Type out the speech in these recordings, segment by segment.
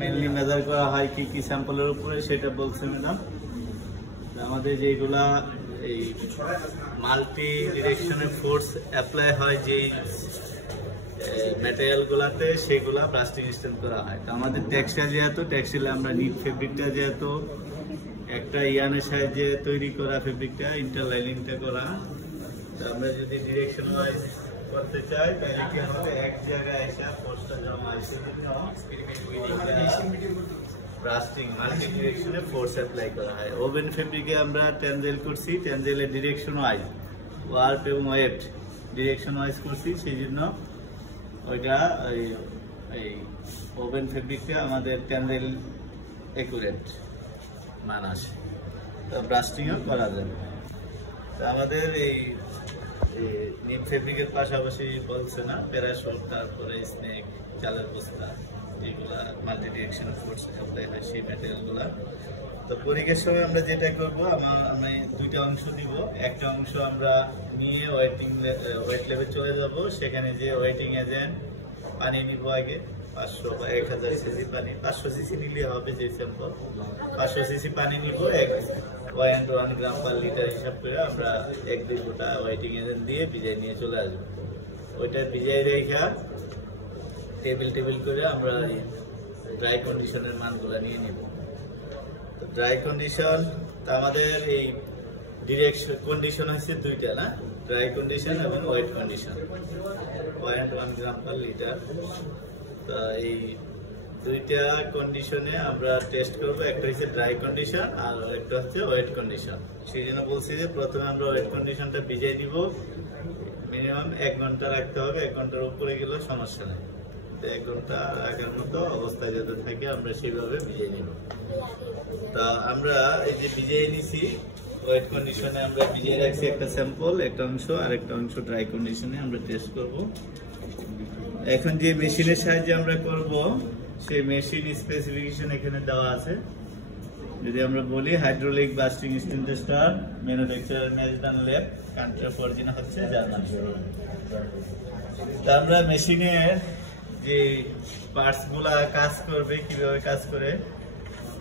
Mainly measure করা হয় কি কি স্যাম্পলের উপরে সেটা বলছে ম্যাডাম। আমাদের যেগুলা এই মাল্টি ডিরেকশনে ফোর্স অ্যাপ্লাই হয় যে ম্যাটেরিয়াল গুলাতে সেগুলা ব্লাস্টিং স্ট্রেন্থ করা হয়। তো আমাদের টেক্সটাইল যেহেতু টেক্সটাইলে আমরা নিট ফেব্রিকটা যেহেতু একটা ইয়ানের সাহায্যে তৈরি করা ফেব্রিকটা ইন্টারলাইনিংটা করা, তো আমরা যদি ডিরেকশন ওয়াইজ করতে চাই তাহলে কি হবে এক জায়গায় এসে ফোর্সটা জমা এসে ব্লাস্টিং মাল্টি ডিরেকশনে ফোর্স অ্যাপ্লাই করা হয়। ওভেন ফেব্রিকে আমরা টেনজেল করছি, টেনজেলের ডিরেকশন ওয়াইজ ওয়ার্প এবং ওয়েট ডিরেকশন ওয়াইজ করছি, সেই জন্য ওইটা এই ওভেন ফেব্রিকটা আমাদের টেনজেল একুরেট মান আসে, তো ব্লাস্টিংও করা যাবে। তো আমাদের এই নিম ফেব্রিকের পাশাপাশি বলছে না প্যারাশুট, তারপরে স্নেক, চালের বস্তা, যেগুলা মাল্টি ডিরেকশন ফোর্স অ্যাপ্লাই হয় সেই ম্যাটেরিয়ালগুলা। তো পরীক্ষার সময় আমরা যেটা করবো আমি দুইটা অংশ দিব, একটা অংশ আমরা নিয়ে ওয়েট লেভেল চলে যাব, সেখানে যে ওয়েটিং এজেন্ট পানি নিব আগে 500 বা 1000 সিসি পানি, 500 সিসি নিলে হবে যে স্যাম্পল, 500 সিসি পানি নিব 1 গ্রাম পার লিটার হিসাব করে আমরা 1-2 গোটা ওয়েটিং এজেন্ট দিয়ে ভিজাই নিয়ে চলে আসবো। ওইটা ভিজাই রেখা টেবিল করে আমরা ড্রাই কন্ডিশনের মানগুলো নিয়ে নিব। তো ড্রাই কন্ডিশন তো আমাদের এই ডিরেকশন কন্ডিশন হচ্ছে দুইটা না, ড্রাই কন্ডিশন এবং ওয়েট কন্ডিশন, 1 গ্রাম পার লিটার। তো এই দুইটা কন্ডিশনে আমরা টেস্ট করবো, একটা হচ্ছে ড্রাই কন্ডিশন আর একটা হচ্ছে ওয়েট কন্ডিশন। সেই জন্য বলছি যে প্রথমে আমরা ওয়েট কন্ডিশনটা ভিজিয়ে দিব, মিনিমাম 1 ঘন্টা রাখতে হবে, 1 ঘন্টার উপরে গেলেও সমস্যা নেই, 1 ঘন্টা রাখার মতো অবস্থায় যাতে থাকে আমরা সেইভাবে ভিজিয়ে নিব। তা আমরা এই যে ভিজিয়ে নিছি ওয়েট কন্ডিশনে আমরা ভিজিয়ে রাখছি একটা স্যাম্পল, একটা অংশ আর একটা অংশ ড্রাই কন্ডিশনে আমরা টেস্ট করব। এখন যে মেশিনের সাহায্যে আমরা করব সেই মেশিন স্পেসিফিকেশন এখানে দেওয়া আছে। যদি আমরা বলি hydraulic blasting steam tester, manufacturer ম্যাজডান ল্যাব, কান্ট্রি অফ অরিজিন হচ্ছে জার্মান। তা আমরা মেশিনের যে পার্টস গুলা কাজ করবে, কিভাবে কাজ করে,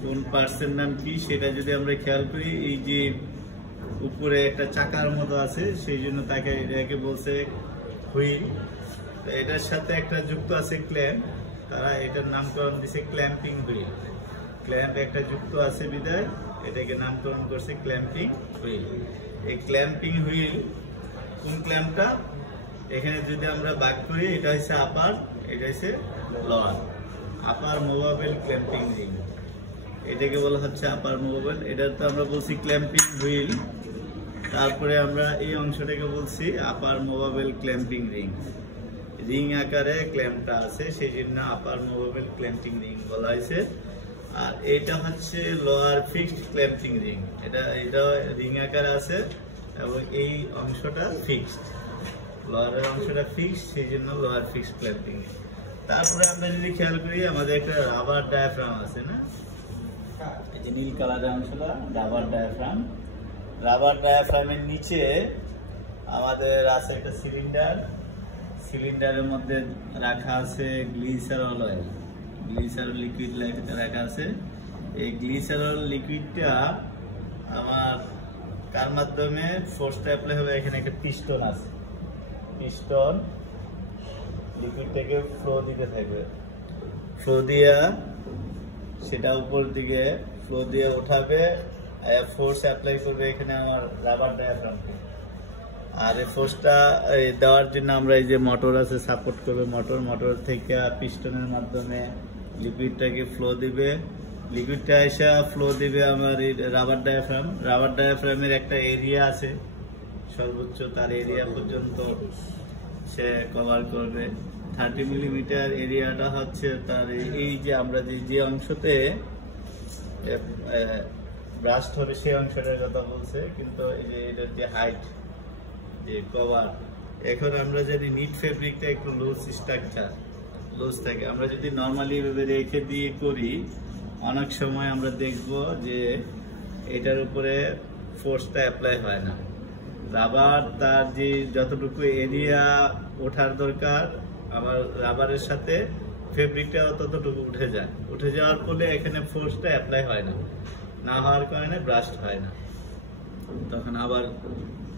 কোন পার্টসের নাম কি সেটা যদি আমরা খেয়াল করি, এই যে উপরে একটা চাকার মতো আছে সেই জন্য তাকে এটাকে বলছে হুইল। এটার সাথে একটা যুক্ত আছে ক্ল্যাম্প, তারা এটার নামকরণ দিছে ক্ল্যাম্পিং হুইল। ক্ল্যাম্প একটা যুক্ত আছে বিদায় এটাকে নামকরণ করছে ক্ল্যাম্পিং হুইল। এই ক্ল্যাম্পিং হুইল কোন ক্ল্যাম্পটা এখানে যদি আমরা ভাগ করি, এটা হচ্ছে আপার, এটা হচ্ছে লোয়ার। আপার মুভেবল ক্ল্যাম্পিং রিং, এটাকে বলা হচ্ছে আপার মুভেবল, এটা তো আমরা বলছি ক্ল্যাম্পিং হুইল। তারপরে আমরা এই অংশটাকে বলছি আপার মুভেবল ক্ল্যাম্পিং রিং, রিং আকারে ক্ল্যাম্পটা আছে সেই জন্য আপার মুভেবল ক্ল্যাম্পিং রিং বলা হয়েছে। আর এটা হচ্ছে লোয়ার ফিক্সড ক্ল্যাম্পিং রিং, এটা রিং আকারে আছে এবং এই অংশটা ফিক্সড, লোয়ারের অংশটা ফিক্সড সেই জন্য লোয়ার ফিক্সড ক্ল্যাম্পিং। তারপরে আমরা যদি খেয়াল করি আমাদের একটা রাবার ডায়াফ্রাম আছে না, এই যে নীল কালারের অংশটা রাবার ডায়াফ্রাম। রাবার ডায়াফ্রামের নিচে আমাদের আছে একটা সিলিন্ডার, সিলিন্ডারের মধ্যে রাখা আছে গ্লিসারল অয়েল, গ্লিসারল লিকুইড রাখা আছে। এই গ্লিসারল লিকুইডটা আমার কার মাধ্যমে ফোর্সটা অ্যাপ্লাই হবে, এখানে একটা পিস্টন আছে, পিস্টন লিকুইডটাকে ফ্লো দিতে থাকবে, ফ্লো দিয়া সেটা উপর দিকে ফ্লো দিয়ে উঠাবে, ফোর্স অ্যাপ্লাই করবে এখানে আমার রাবার ডায়াফ্রামকে। আর এই ফোর্সটা দেওয়ার জন্য আমরা এই যে মোটর আছে সাপোর্ট করবে, মোটর থেকে পিস্টনের মাধ্যমে লিকুইডটাকে ফ্লো দিবে, লিকুইডটা এসে ফ্লো দিবে আমার এই রাবার ডায়াফ্রাম। রাবার ডায়াফ্রামের একটা এরিয়া আছে, সর্বোচ্চ তার এরিয়া পর্যন্ত সে কভার করবে। 30 মিলিমিটার এরিয়াটা হচ্ছে তার এই যে আমরা যে অংশতে ব্রাস্ট হবে সেই অংশটার কথা বলছে, কিন্তু এই যে এটার যে হাইট যে কভার, এখন আমরা জানি নিট ফেব্রিকটা একটু লুজ স্ট্রাকচার, লুজ থাকে। আমরা যদি নর্মালি এভাবে রেখে দিয়ে করি অনেক সময় আমরা দেখব যে এটার উপরে ফোর্সটা অ্যাপ্লাই হয় না। রাবার তার যে যতটুকু এরিয়া ওঠার দরকার আবার রাবারের সাথে ফেব্রিকটা ততটুকু উঠে যাওয়ার ফলে এখানে ফোর্সটা অ্যাপ্লাই হয় না হওয়ার কারণে ব্রাস্ট হয় না, তখন আবার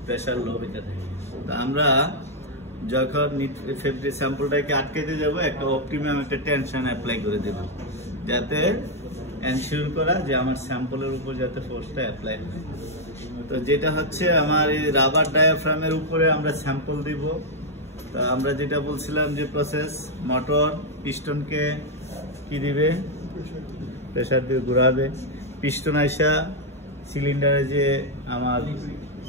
প্রেসার লো হইতে থাকে। তো আমরা যখন ফেব্রিক স্যাম্পলটাকে আটকাতে যাব, একটা অপটিমাম একটা টেনশন অ্যাপ্লাই করে দেব, যাতে এনশিওর করা যে আমার স্যাম্পলের উপর যাতে ফোর্সটা অ্যাপ্লাই হয়। তো যেটা হচ্ছে আমার এই রাবার ডায়াফ্রামের উপরে আমরা স্যাম্পল দিব। তো আমরা যেটা বলছিলাম যে প্রসেস, মোটর পিস্টনকে কি দিবে, প্রেসার দিয়ে ঘুরাবে, পিস্টন আইসা সিলিন্ডারে যে আমার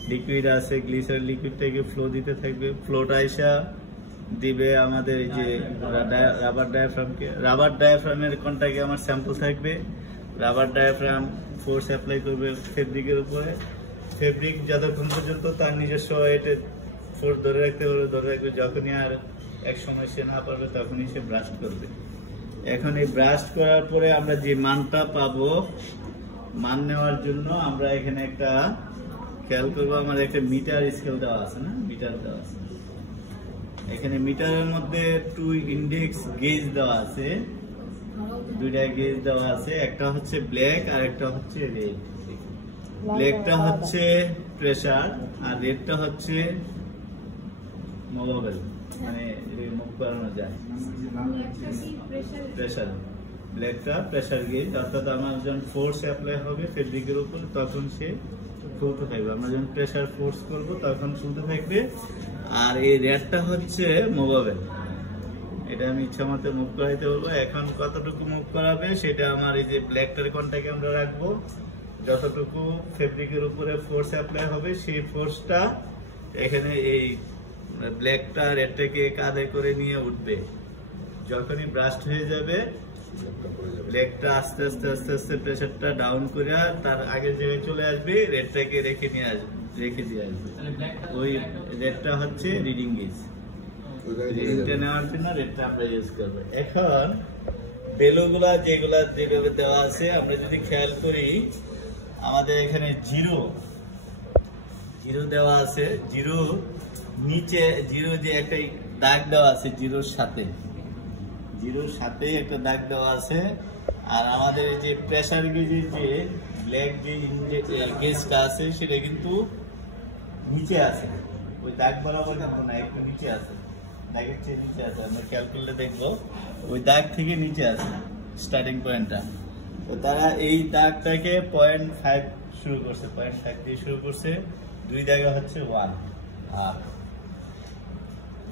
লিকুইড আছে গ্লিসারিন লিকুইডটাকে ফ্লো দিতে থাকবে, ফ্লোটা আইসা দিবে আমাদের এই যে রাবার ডায়াফ্রামকে। রাবার ডায়াফ্রামের কন্টাক্টে আমার স্যাম্পল থাকবে, রাবার ডায়াফ্রাম ফোর্স অ্যাপ্লাই করবে ফেব্রিকের উপরে। ফেব্রিক যতক্ষণ পর্যন্ত তার নিজস্ব ওয়েটে ফোর্স ধরে রাখবে, যখনই আর এক সময় সে না পারবে তখনই সে ব্রাস্ট করবে। এখন এই ব্রাস্ট করার পরে আমরা যে মানটা পাবো, মান নেওয়ার জন্য আমরা এখানে একটা খেয়াল করবো, আমার একটা মিটার স্কেল দেওয়া আছে না, মিটার দেওয়া আছে এখানে। মিটারের মধ্যে 2 ইন্ডেক্স গেজ দেওয়া আছে, 2টা গেজ দেওয়া আছে, একটা হচ্ছে ব্ল্যাক আর একটা হচ্ছে রেড। ব্ল্যাকটা হচ্ছে প্রেসার আর রেডটা হচ্ছে মুভেবল, মানে মুভ করানো যায় প্রেসার। ব্ল্যাকটা প্রেসার গেজ, অর্থাৎ আমার যখন ফোর্স অ্যাপ্লাই হবে ফেব্রিকের উপর তখন সে খুলতে থাকবে, আমরা যখন প্রেসার ফোর্স করব তখন খুলতে থাকবে। আর এই রেডটা হচ্ছে মুভেবল, এটা আমি ইচ্ছা মতো মুভ করাইতে বলবো। এখন কতটুকু মুভ করাবে সেটা আমার এই যে ব্ল্যাকটার কন্টাক্টে আমরা রাখবো, যতটুকু ফেব্রিকের উপরে ফোর্স অ্যাপ্লাই হবে সেই ফোর্সটা এখানে এই ব্ল্যাকটা রেডটাকে কাঁধে করে নিয়ে উঠবে। যখনই ব্রাস্ট হয়ে যাবে ব্ল্যাকটা আস্তে আস্তে আস্তে আস্তে প্রেসারটা ডাউন করে তার আগের জায়গায় চলে আসবে, রেডটাকে রেখে দিয়ে আসবে। ওই রেডটা হচ্ছে রিডিং গেজ, রিডিংটা নেওয়ার জন্য রেডটা আমরা ইউজ করবো। এখন বেলুগুলা যেগুলা যেভাবে দেওয়া আছে আমরা যদি খেয়াল করি, আমাদের এখানে জিরো দেওয়া আছে, জিরো নিচে জিরো যে একটা দাগ দেওয়া আছে, জিরোর সাথে একটা দাগ দেওয়া আছে। আর আমাদের যে প্রেসার গেজের যে ব্ল্যাক যে গেজটা আছে সেটা কিন্তু নিচে আছে, ওই দাগ বরাবর কিন্তু না, একটু নিচে আছে, দাগের চেয়ে নিচে আছে। আমরা খেয়াল করলে দেখবো ওই দাগ থেকে নিচে আছে স্টার্টিং পয়েন্টটা। তো তারা এই দাগটাকে 0.5 শুরু করছে, 0.5 দিয়ে শুরু করছে। 2 দাগে হচ্ছে 1 হাফ,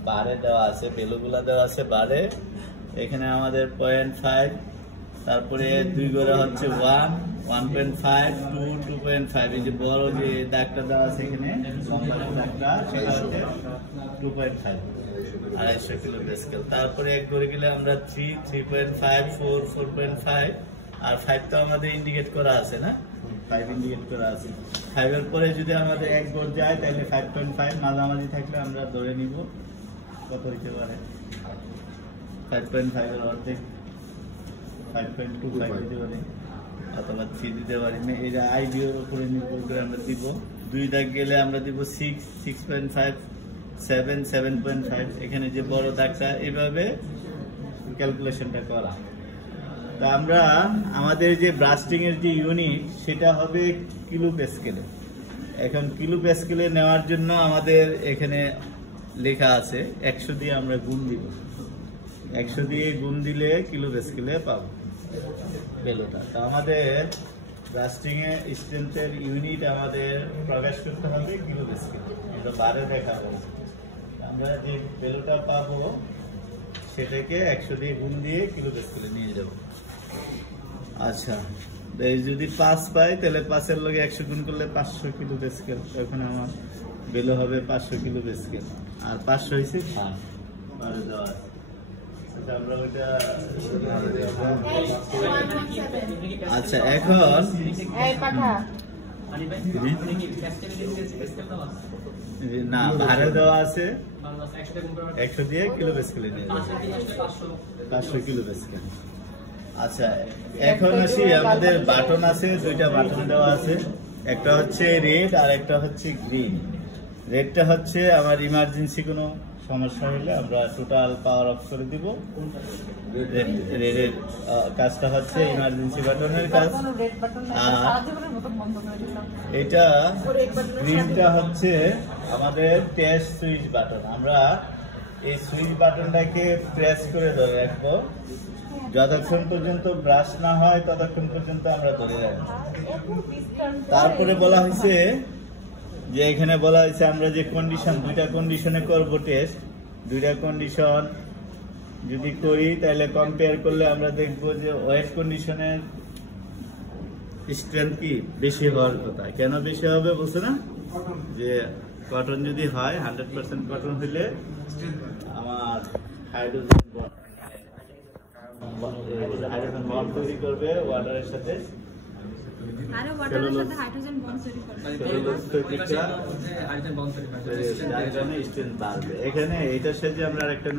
বারে দেওয়া আছে, বেলুগুলা দেওয়া আছে বারে। এখানে আমাদের 0.5, তারপরে 2 করে হচ্ছে 1, 1.5, 2, 2.5। এই যে বড় যে দাগটা দেওয়া আছে এখানে লম্বা দাগটা, সেটা হচ্ছে 2.5, 250 কিলো স্কেল। তারপরে 1 করে গেলে আমরা 3, 3.5, 4, 4.5 আর 5 তো আমাদের ইন্ডিকেট করা আছে না, 5 ইন্ডিকেট করা আছে। 5 এর পরে যদি আমাদের 1 গড় যায় তাহলে 5.5, মাঝামাঝি থাকলে আমরা ধরে নিব কত হইতে পারে, 5.5 এর অর্ধেক 5.25 দিতে পারি অথবা 3 দিতে পারি। এটা আইডিয়ার উপরে নির্ভর করে আমরা দিব। 2 দাগ গেলে আমরা দিব 6, 6.5, 7, 7.5। এখানে যে বড় দাগটা, এইভাবে ক্যালকুলেশনটা করা। তা আমরা আমাদের যে ব্রাস্টিং এর যে ইউনিট সেটা হবে কিলো প্যাসকেলে। এখন কিলো প্যাসকেলে নেওয়ার জন্য আমাদের এখানে লেখা আছে 100 দিয়ে আমরা গুণ দিব, 100 দিয়ে গুণ দিলে কিলো প্যাসকেলে পাবো বেলোটা। তো আমাদের ব্রাস্টিং এর স্ট্রেংথের ইউনিট আমাদের প্রকাশ করতে হবে কিলো প্যাসকেলে, এটা বারে দেখা হবে। আমরা যে বেলোটা পাবো সেটাকে 100 দিয়ে গুণ দিয়ে কিলো প্যাসকেলে নিয়ে যাব। আচ্ছা, যদি 5 পাই তাহলে 5 এর লগে 100 গুণ করলে 500 কিলো প্যাসকেল, তখন আমার বেলো হবে 500 কিলো প্যাসকেল। আর 500 হয়েছে ভার দেওয়া আছে। আমরা ওইটা আচ্ছা, এখন না ভাড়া দেওয়া আছে 100 দিয়ে কিলো প্যাসকেলে নিয়ে যাবে, 500 কিলো প্যাসকেল। আচ্ছা, এখন আসি আমাদের বাটন আছে, 2টা বাটন দেওয়া আছে, একটা হচ্ছে রেড আর একটা হচ্ছে গ্রিন। রেডটা হচ্ছে আমার ইমার্জেন্সি কোনো সমস্যা হলে আমরা টোটাল পাওয়ার অফ করে দিব। রেডের কাজটা হচ্ছে ইমার্জেন্সি বাটনের কাজ, আর এটা গ্রিনটা হচ্ছে আমাদের টেস্ট সুইচ বাটন। আমরা এই সুইচ বাটনটাকে প্রেস করে ধরে রাখবো, যতক্ষণ পর্যন্ত ব্রাশ না হয় ততক্ষণ পর্যন্ত আমরা ধরে রাখবো। তারপরে বলা হয়েছে যে এখানে বলা হয়েছে আমরা যে কন্ডিশন, দুইটা কন্ডিশনে করবো টেস্ট। দুইটা কন্ডিশন যদি করি তাহলে কম্পেয়ার করলে আমরা দেখবো যে ওয়েট কন্ডিশনের স্ট্রেংথ কি বেশি হওয়ার কথা। কেন বেশি হবে বলছে না, যে কটন যদি হয় 100% কটন হইলে আমার হাইড্রোজেন বন্ড তৈরি করবে ওয়াটারের সাথে, এখানে এটার সাথে আমরা একটা